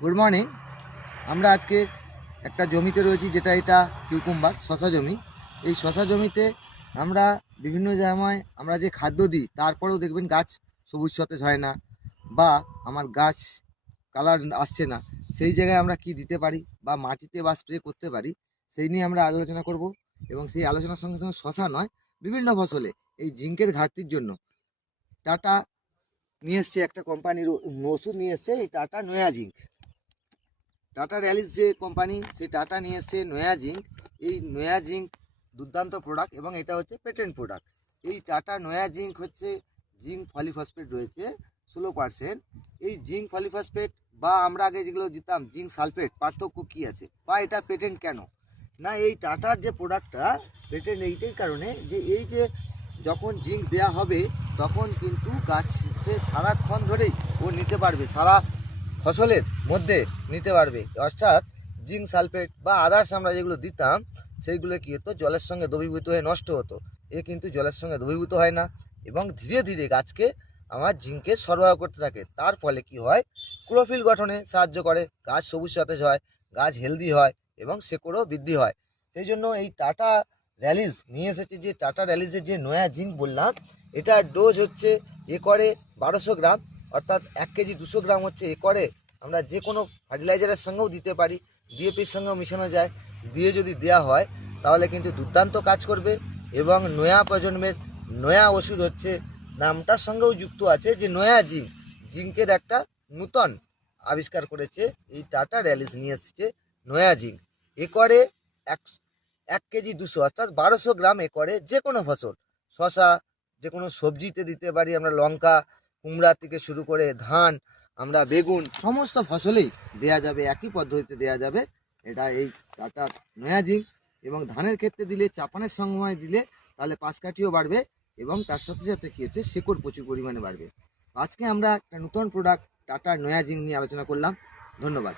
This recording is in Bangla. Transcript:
Good morning. আমরা আজকে একটা জমিতে রয়েছি, যেটা এটা কিউকুম্বার শশা জমি। এই শশা জমিতে আমরা বিভিন্ন সময় আমরা যে খাদ্য দিই, তারপরেও দেখবেন গাছ সবুজ সতেজ হয় না, বা আমার গাছ কালার আসছে না। সেই জায়গায় আমরা কি দিতে পারি বা মাটিতে বা স্প্রে করতে পারি, সেই নিয়ে আমরা আলোচনা করব। এবং সেই আলোচনার সঙ্গে সঙ্গে শশা নয়, বিভিন্ন ফসলে এই জিঙ্কের ঘাটতির জন্য টাটা নিয়ে এসছে, একটা কোম্পানির ওষুধ নিয়ে এসছে, এই টাটা নয়া জিঙ্ক। টাটা র্যালিস যে কোম্পানি, সেই টাটা নিয়ে এসছে নয়া জিঙ্ক। এই নয়া জিঙ্ক দুর্দান্ত প্রোডাক্ট এবং এটা হচ্ছে পেটেন্ট প্রোডাক্ট। এই টাটা নয়া জিঙ্ক হচ্ছে জিঙ্ক ফলিফসফেট রয়েছে 16%। এই জিঙ্ক ফলিফসফেট বা আমরা আগে যেগুলো দিতাম জিঙ্ক সালফেট, পার্থক্য কী আছে বা এটা পেটেন্ট কেন? না, এই টাটার যে প্রোডাক্টটা পেটেন্ট এইটাই কারণে যে এই যে যখন জিঙ্ক দেওয়া হবে তখন কিন্তু গাছ হচ্ছে সারাক্ষণ ধরেই ও নিতে পারবে, সারা ফসলের মধ্যে নিতে পারবে। অর্থাৎ জিঙ্ক সালফেট বা আদার্স আমরা যেগুলো দিতাম সেইগুলো কী হতো, জলের সঙ্গে দ্রবীভূত হয়ে নষ্ট হতো। এ কিন্তু জলের সঙ্গে দ্রবীভূত হয় না এবং ধীরে ধীরে গাছকে আমার জিঙ্কের সরবরাহ করতে থাকে। তার ফলে কি হয়, ক্লোরোফিল গঠনে সাহায্য করে, গাছ সবুজ সতেজ হয়, গাছ হেলদি হয় এবং শেকড়ও বৃদ্ধি হয়। সেই জন্য এই টাটা র্যালিস নিয়ে এসেছে, যে টাটা র্যালিসের যে নয়া জিঙ্ক বললাম, এটার ডোজ হচ্ছে একরে 1200 গ্রাম, অর্থাৎ 1 কেজি 200 গ্রাম হচ্ছে একরে। আমরা যে কোনো ফার্টিলাইজারের সঙ্গেও দিতে পারি, ডিএপির সঙ্গেও মিশানো যায়। দিয়ে যদি দেওয়া হয় তাহলে কিন্তু দুর্দান্ত কাজ করবে। এবং নয়া প্রজন্মের নয়া ওষুধ হচ্ছে, নামটার সঙ্গেও যুক্ত আছে যে নয়া জিঙ্ক, জিঙ্কের একটা নূতন আবিষ্কার করেছে এই টাটা র্যালিস নিয়ে এসেছে নয়া জিঙ্ক। একরে 1 কেজি 200 অর্থাৎ 1200 গ্রাম একরে যে কোনো ফসল, শশা, যে কোনো সবজিতে দিতে পারি আমরা, লঙ্কা, কুমড়া থেকে শুরু করে ধান, আমরা বেগুন, সমস্ত ফসলেই দেয়া যাবে, একই পদ্ধতিতে দেয়া যাবে এটা এই টাটা নয়া জিঙ্ক। এবং ধানের ক্ষেত্রে দিলে, চাপানের সময় দিলে তাহলে পাশকাঠিও বাড়বে এবং তার সাথে সাথে কী হচ্ছে, শেকড় প্রচুর পরিমাণে বাড়বে। আজকে আমরা একটা নতুন প্রোডাক্ট টাটা নয়া জিঙ্ক নিয়ে আলোচনা করলাম। ধন্যবাদ।